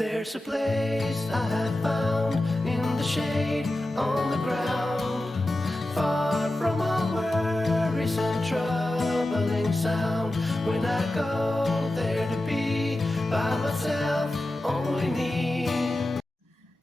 There's a place I have found in the shade on the ground, far from all worries and troubling sound. When I go there to be by myself, only me.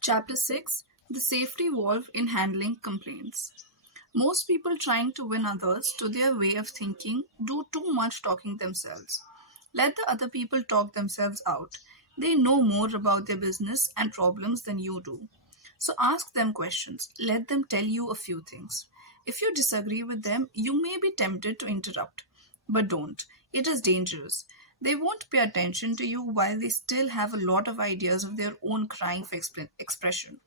Chapter 6: The Safety Valve in Handling Complaints. Most people trying to win others to their way of thinking do too much talking themselves. Let the other people talk themselves out. They know more about their business and problems than you do. So ask them questions. Let them tell you a few things. If you disagree with them, you may be tempted to interrupt. But don't. It is dangerous. They won't pay attention to you while they still have a lot of ideas of their own crying for expression.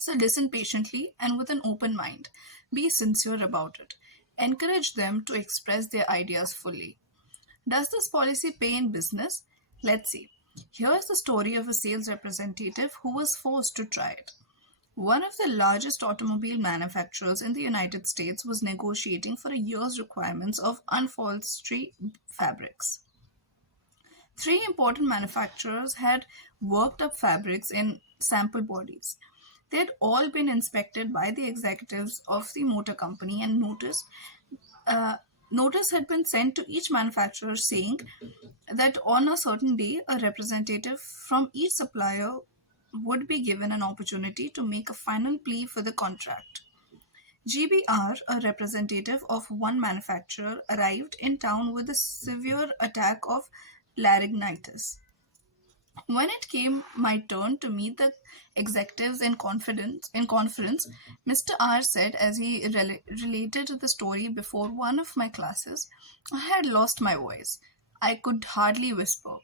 So listen patiently and with an open mind. Be sincere about it. Encourage them to express their ideas fully. Does this policy pay in business? Let's see. Here is the story of a sales representative who was forced to try it. One of the largest automobile manufacturers in the United States was negotiating for a year's requirements of upholstery fabrics. Three important manufacturers had worked up fabrics in sample bodies. They had all been inspected by the executives of the motor company, and uh, notice had been sent to each manufacturer saying that on a certain day, a representative from each supplier would be given an opportunity to make a final plea for the contract. GBR, a representative of one manufacturer, arrived in town with a severe attack of laryngitis. When it came my turn to meet the executives in conference, Mr. R said as he related the story before one of my classes, I had lost my voice. I could hardly whisper.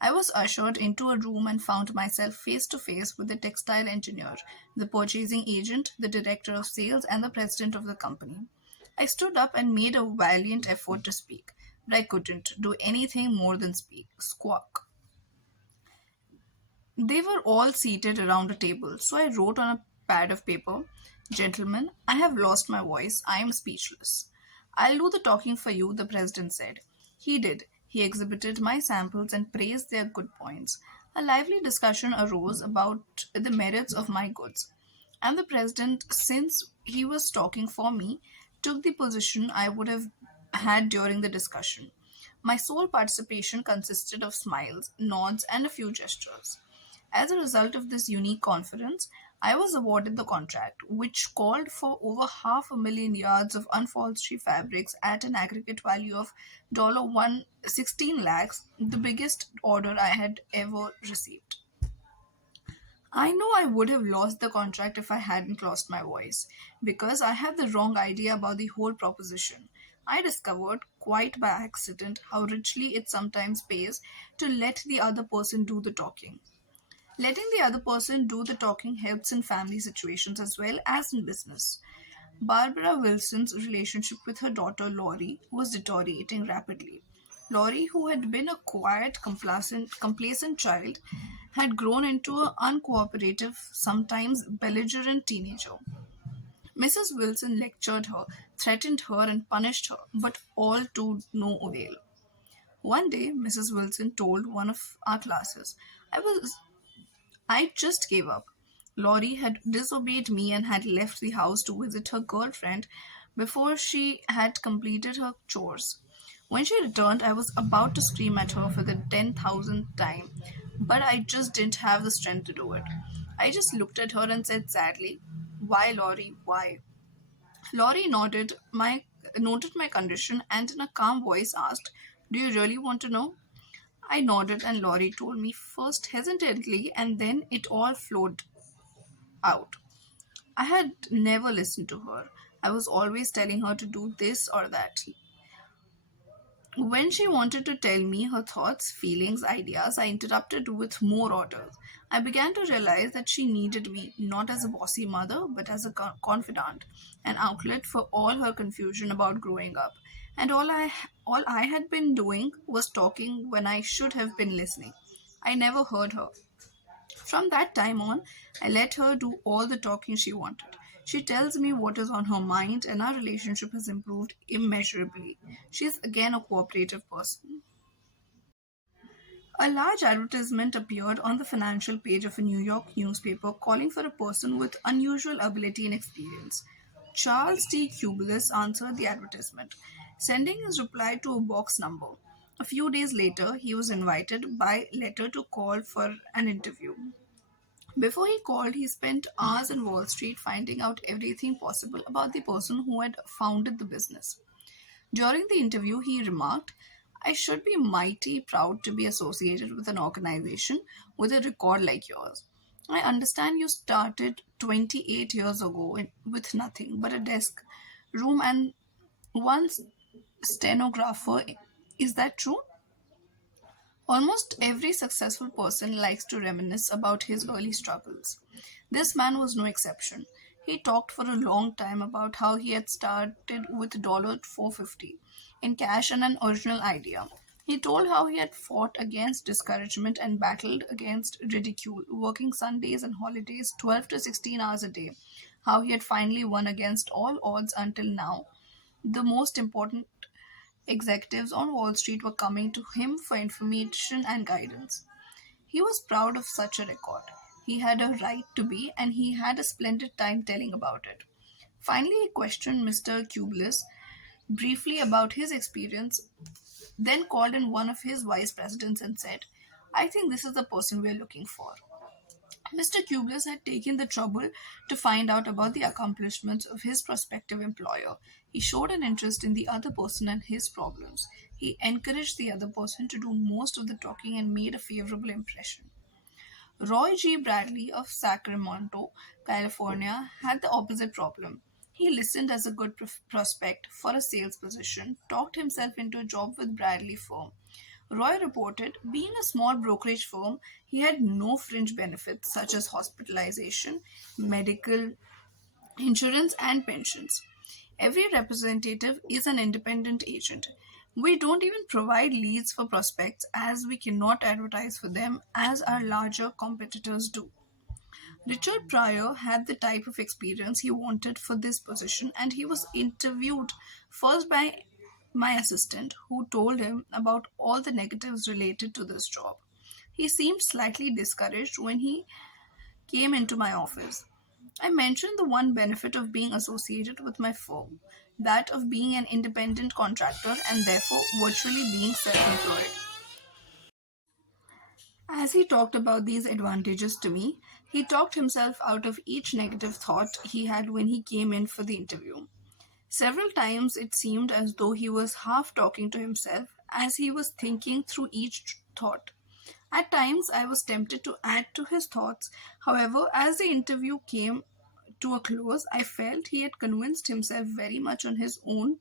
I was ushered into a room and found myself face to face with the textile engineer, the purchasing agent, the director of sales, and the president of the company. I stood up and made a valiant effort to speak, but I couldn't do anything more than speak. Squawk. They were all seated around a table, so I wrote on a pad of paper, Gentlemen, I have lost my voice. I am speechless. I'll do the talking for you, the president said. He did. He exhibited my samples and praised their good points. A lively discussion arose about the merits of my goods. And the president, since he was talking for me, took the position I would have had during the discussion. My sole participation consisted of smiles, nods, and a few gestures. As a result of this unique conference, I was awarded the contract, which called for over 500,000 yards of unfalsified fabrics at an aggregate value of $116 lakhs, the biggest order I had ever received. I know I would have lost the contract if I hadn't lost my voice, because I had the wrong idea about the whole proposition. I discovered, quite by accident, how richly it sometimes pays to let the other person do the talking. Letting the other person do the talking helps in family situations as well as in business. Barbara Wilson's relationship with her daughter Laurie was deteriorating rapidly. Laurie, who had been a quiet, complacent child, had grown into an uncooperative, sometimes belligerent teenager. Mrs. Wilson lectured her, threatened her, and punished her, but all to no avail. One day, Mrs. Wilson told one of our classes, I just gave up. Laurie had disobeyed me and had left the house to visit her girlfriend before she had completed her chores. When she returned, I was about to scream at her for the 10,000th time, but I just didn't have the strength to do it. I just looked at her and said sadly, Why, Laurie, why? Laurie noted my condition and in a calm voice asked, Do you really want to know? I nodded and Laurie told me first hesitantly and then it all flowed out. I had never listened to her. I was always telling her to do this or that. When she wanted to tell me her thoughts, feelings, ideas, I interrupted with more orders. I began to realize that she needed me not as a bossy mother, but as a confidant, an outlet for all her confusion about growing up. And all I had been doing was talking when I should have been listening. I never heard her. From that time on, I let her do all the talking she wanted. She tells me what is on her mind, and our relationship has improved immeasurably. She is again a cooperative person. A large advertisement appeared on the financial page of a New York newspaper calling for a person with unusual ability and experience. Charles T. Cubulus answered the advertisement, sending his reply to a box number. A few days later, he was invited by letter to call for an interview. Before he called, he spent hours in Wall Street finding out everything possible about the person who had founded the business. During the interview, he remarked, I should be mighty proud to be associated with an organization with a record like yours. I understand you started 28 years ago with nothing but a desk, room, and one stenographer. Is that true? Almost every successful person likes to reminisce about his early struggles. This man was no exception. He talked for a long time about how he had started with $4.50 in cash and an original idea. He told how he had fought against discouragement and battled against ridicule, working Sundays and holidays 12 to 16 hours a day. How he had finally won against all odds until now. The most important executives on Wall Street were coming to him for information and guidance. He was proud of such a record. He had a right to be, and he had a splendid time telling about it. Finally, he questioned Mr. Cubulus briefly about his experience, then called in one of his vice presidents and said, I think this is the person we are looking for. Mr. Cubulus had taken the trouble to find out about the accomplishments of his prospective employer. He showed an interest in the other person and his problems. He encouraged the other person to do most of the talking and made a favorable impression. Roy G. Bradley of Sacramento, California, had the opposite problem. He listened as a good prospect for a sales position, talked himself into a job with Bradley firm. Roy reported, being a small brokerage firm, he had no fringe benefits such as hospitalization, medical insurance, and pensions. Every representative is an independent agent. We don't even provide leads for prospects as we cannot advertise for them as our larger competitors do. Richard Pryor had the type of experience he wanted for this position, and he was interviewed first by my assistant, who told him about all the negatives related to this job. He seemed slightly discouraged when he came into my office. I mentioned the one benefit of being associated with my firm, that of being an independent contractor and therefore virtually being self employed. As he talked about these advantages to me, he talked himself out of each negative thought he had when he came in for the interview. Several times it seemed as though he was half talking to himself as he was thinking through each thought. At times I was tempted to add to his thoughts. However, as the interview came to a close, I felt he had convinced himself very much on his own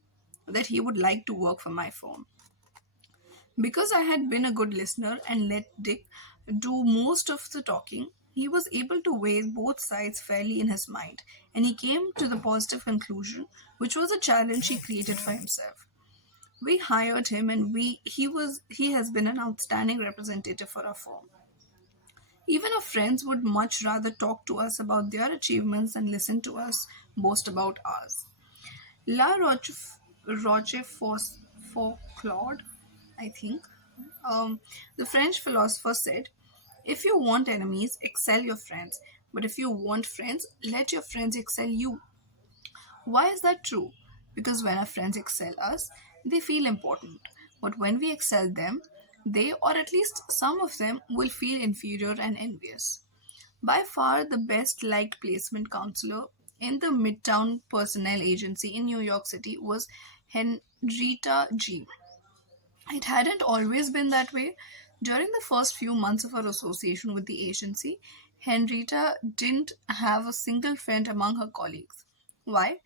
that he would like to work for my firm. Because I had been a good listener and let Dick do most of the talking, he was able to weigh both sides fairly in his mind, and he came to the positive conclusion, which was a challenge he created for himself. We hired him, and he has been an outstanding representative for our firm. Even our friends would much rather talk to us about their achievements than listen to us boast about ours. La Rochefoucauld, I think, the French philosopher said, if you want enemies, excel your friends. But if you want friends, let your friends excel you. Why is that true? Because when our friends excel us, they feel important. But when we excel them, they, or at least some of them, will feel inferior and envious. By far the best liked placement counselor in the Midtown Personnel Agency in New York City was Henrietta G. It hadn't always been that way. During the first few months of her association with the agency, Henrietta didn't have a single friend among her colleagues. Why?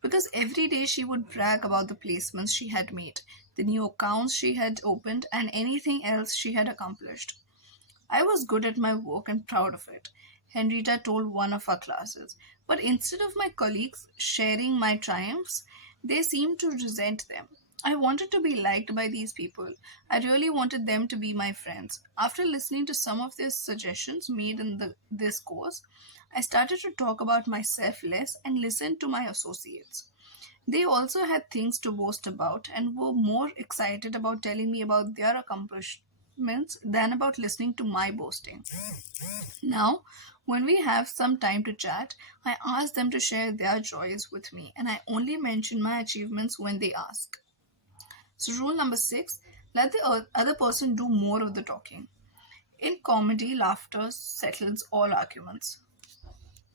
Because every day she would brag about the placements she had made, the new accounts she had opened, and anything else she had accomplished. I was good at my work and proud of it, Henrietta told one of our classes. But instead of my colleagues sharing my triumphs, they seemed to resent them. I wanted to be liked by these people. I really wanted them to be my friends. After listening to some of their suggestions made in this course, I started to talk about myself less and listen to my associates. They also had things to boast about and were more excited about telling me about their accomplishments. achievements than about listening to my boasting. Now, when we have some time to chat, I ask them to share their joys with me, and I only mention my achievements when they ask. So, rule number six, let the other person do more of the talking. In comedy, laughter settles all arguments.